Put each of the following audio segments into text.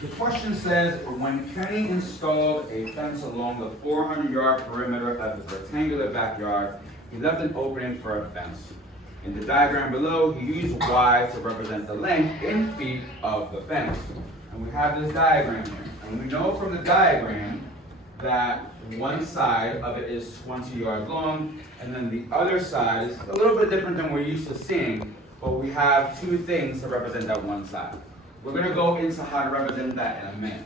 The question says, when Kenny installed a fence along the 400-yard perimeter of his rectangular backyard, he left an opening for a fence. In the diagram below, he used Y to represent the length in feet of the fence. And we have this diagram here. And we know from the diagram that one side of it is 20 yards long, and then the other side is a little bit different than we're used to seeing, but we have two things to represent that one side. We're going to go into how to represent that in a minute.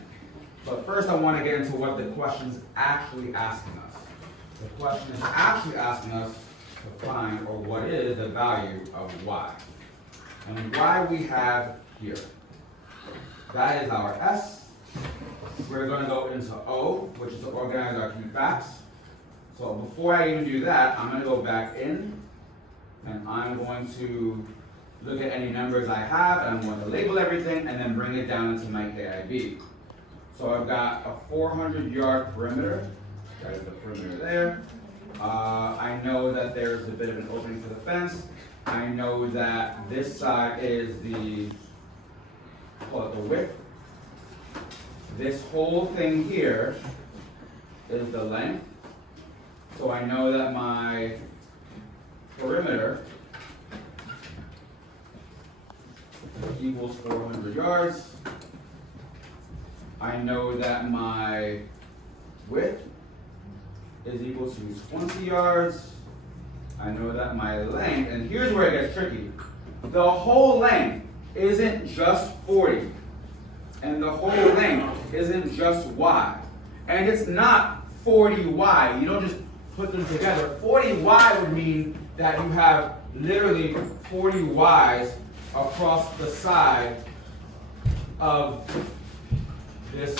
But first I want to get into what the question's actually asking us. The question is actually asking us to find, or what is the value of Y. And Y we have here. That is our S. We're going to go into O, which is to organize our key facts. So before I even do that, I'm going to go back in, and I'm going to look at any numbers I have, and I'm going to label everything, and then bring it down into my KIV. So I've got a 400-yard perimeter. That is the perimeter there. I know that there's a bit of an opening for the fence. I know that this side is the, call it the width. This whole thing here is the length. So I know that my perimeter equals 400 yards. I know that my width is equal to 20 yards. I know that my length, and here's where it gets tricky. The whole length isn't just 40. And the whole length isn't just Y. And it's not 40Y. You don't just put them together. 40Y would mean that you have literally 40 Ys across the side of this,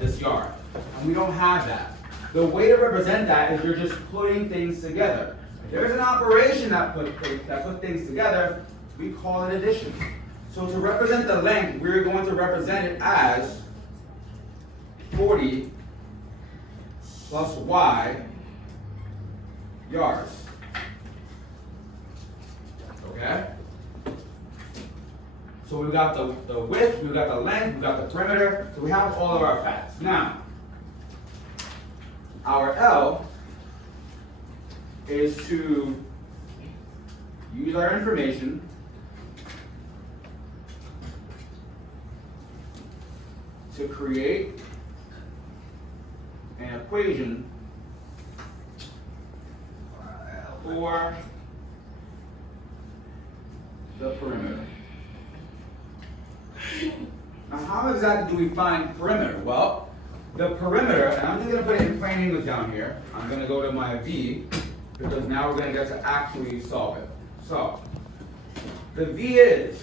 this yard. And we don't have that. The way to represent that is you're just putting things together. If there's an operation that put things together, we call it addition. So to represent the length, we're going to represent it as 40 plus Y yards. Okay? So we've got the width, we've got the length, we've got the perimeter, so we have all of our facts. Now, our L is to use our information to create an equation for the perimeter. Now, how exactly do we find perimeter? Well, the perimeter, and I'm just going to put it in plain English down here. I'm going to go to my V, because now we're going to get to actually solve it. So, the V is,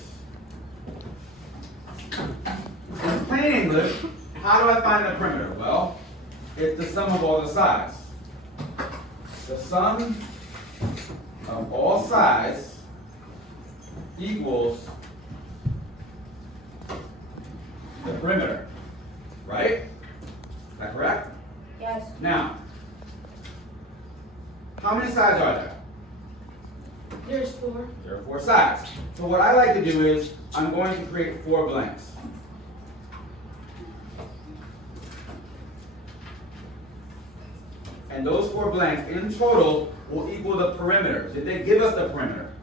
in plain English, how do I find the perimeter? Well, it's the sum of all the sides. The sum of all sides equals the perimeter, right? Is that correct? Yes. Now, how many sides are there? There's 4. There are 4 sides. So what I like to do is, I'm going to create 4 blanks. And those 4 blanks in total will equal the perimeter. Did they give us the perimeter?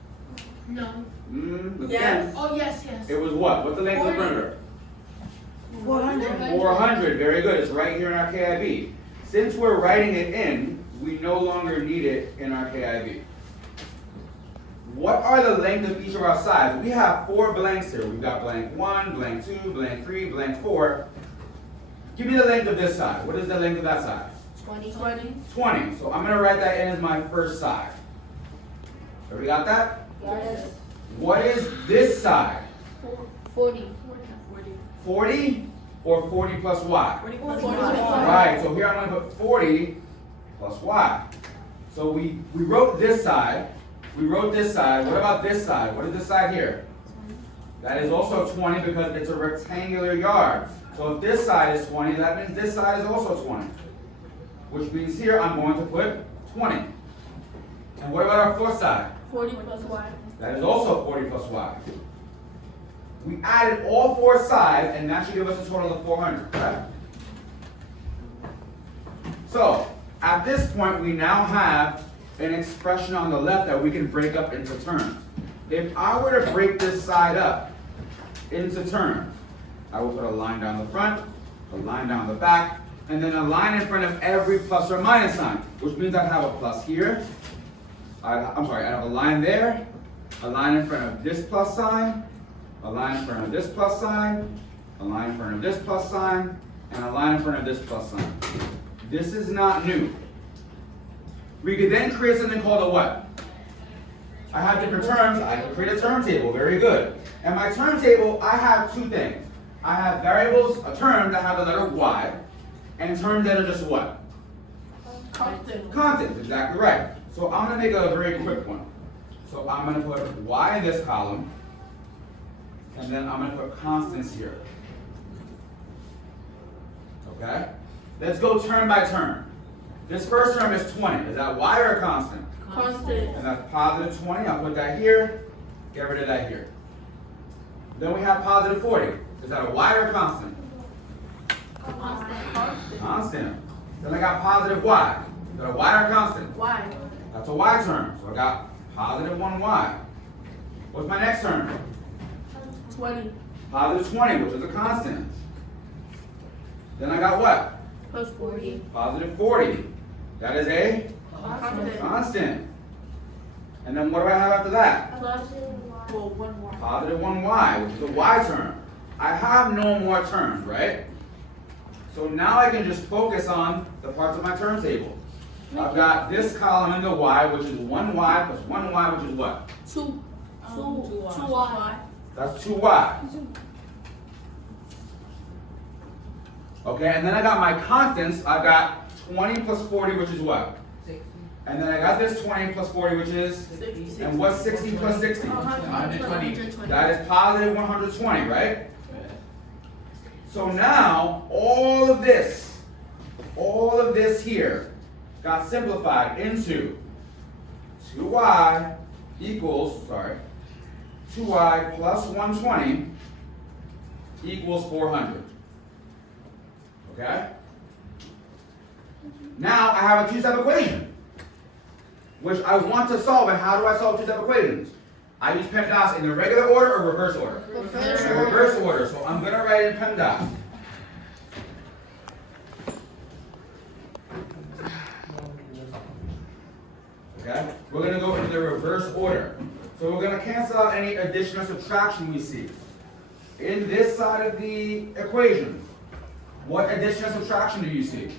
No. Yes. Oh, yes, yes. It was what? What's the length of the 40. perimeter? 400. 400. Very good. It's right here in our KIV. Since we're writing it in, we no longer need it in our KIV. What are the length of each of our sides? We have 4 blanks here. We've got blank 1, blank 2, blank 3, blank 4. Give me the length of this side. What is the length of that side? 20. 20. So I'm going to write that in as my first side. Everybody got that? Yes. What is this side? 40. 40 or 40 plus Y? 40. Right, so here I'm going to put 40 plus Y. So we wrote this side. We wrote this side. What about this side? What is this side here? That is also 20 because it's a rectangular yard. So if this side is 20, that means this side is also 20. Which means here I'm going to put 20. And what about our fourth side? 40 plus Y. That is also 40 plus Y. We added all four sides, and that should give us a total of 400, correct? So, at this point, we now have an expression on the left that we can break up into terms. If I were to break this side up into terms, I will put a line down the front, a line down the back, and then a line in front of every plus or minus sign, which means I have a plus here. I have a line there, a line in front of this plus sign, a line in front of this plus sign, a line in front of this plus sign, and a line in front of this plus sign. This is not new. We could then create something called a what? I have different terms, I can create a term table, very good. And my term table, I have two things. I have variables, a term that have the letter y, and terms that are just what? Constants, exactly right. So I'm gonna make a very quick one. So I'm gonna put y in this column, and then I'm gonna put constants here. Okay? Let's go term by term. This first term is 20. Is that y or a constant? Constant. And that's positive 20. I'll put that here. Get rid of that here. Then we have positive 40. Is that a y or a constant? Constant. Then I got positive y. Is that a y or a constant? Y. That's a y term. So I got positive 1y. What's my next term? 20. Positive 20, which is a constant. Then I got what? Plus 40. Positive 40. That is a Constant. constant. And then what do I have after that? Plus 1Y. Positive 1y, which is a y term. I have no more terms, right? So now I can just focus on the parts of my term table. I've got this column in the y, which is 1y plus 1y, which is what? 2Y. That's 2y. Okay, and then I got my constants. I've got 20 plus 40, which is what? 60. And then I got this 20 plus 40, which is? 60. And what's 60 plus 60? 120. That is positive 120, right? So now, all of this here got simplified into 2y equals, 2y plus 120 equals 400. Okay? Now I have a two-step equation, which I want to solve. And how do I solve two-step equations? I use PEMDAS in the regular order or reverse order? Reverse In reverse order. So I'm going to write in PEMDAS. Okay? We're going to go in the reverse order. So we're going to cancel out any addition or subtraction we see. In this side of the equation, what addition or subtraction do you see?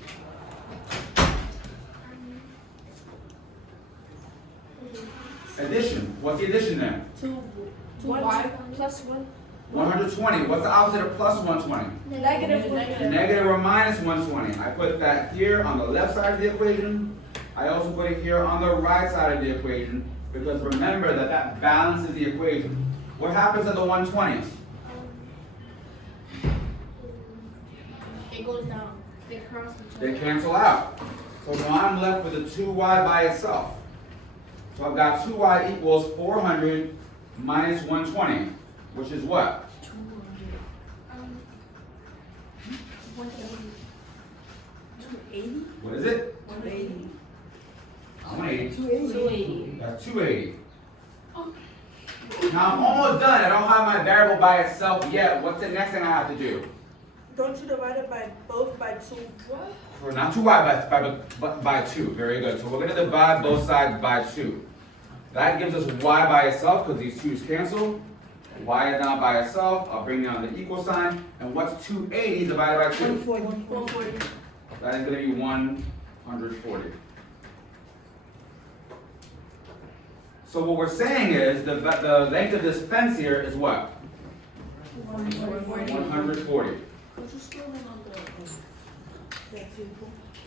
Addition. What's the addition then? 2Y plus 1. 120. What's the opposite of plus 120? Negative. Negative or minus 120. I put that here on the left side of the equation. I also put it here on the right side of the equation because remember that balances the equation. What happens to the 120s? It goes down. They cross each other. They cancel out. So now I'm left with a 2y by itself. So I've got 2y equals 400 minus 120, which is what? 280. What is it? 180. 180. 280. That's 280. Now I'm almost done. I don't have my variable by itself yet. What's the next thing I have to do? Don't you divide it by both by 2? Or not 2y by 2. Very good. So we're going to divide both sides by 2. That gives us y by itself because these 2's cancel. Y is not by itself. I'll bring down the equal sign. And what's 280 divided by 2? 140. That is going to be 140. So what we're saying is the length of this fence here is what? 140.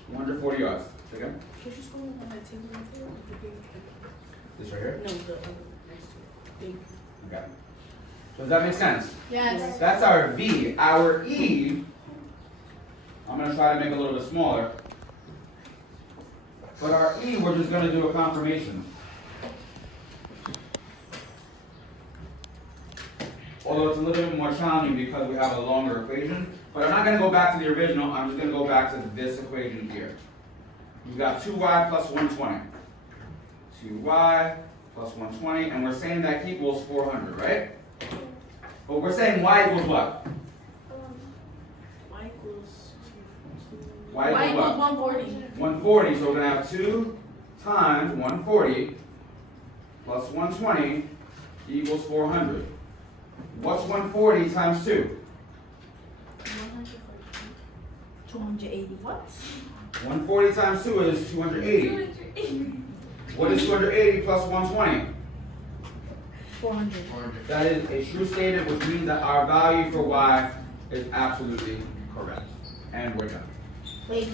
140 yards. Say again? This right here? No, the other next to it. Okay. So does that make sense? Yes. That's our V. Our E, I'm going to try to make a little bit smaller. But our E, we're just going to do a confirmation. although it's a little bit more challenging because we have a longer equation. But I'm not gonna go back to the original, I'm just gonna go back to this equation here. We've got 2y plus 120. 2y plus 120, and we're saying that equals 400, right? But we're saying y equals what? Y equals Y Y equals equals what? 140. 140, so we're gonna have 2 times 140 plus 120 equals 400. What's 140 times 2? 280 what? 140 times 2 is 280. What is 280 plus 120? 400. That is a true statement, which means that our value for y is absolutely correct. And we're done. Wait,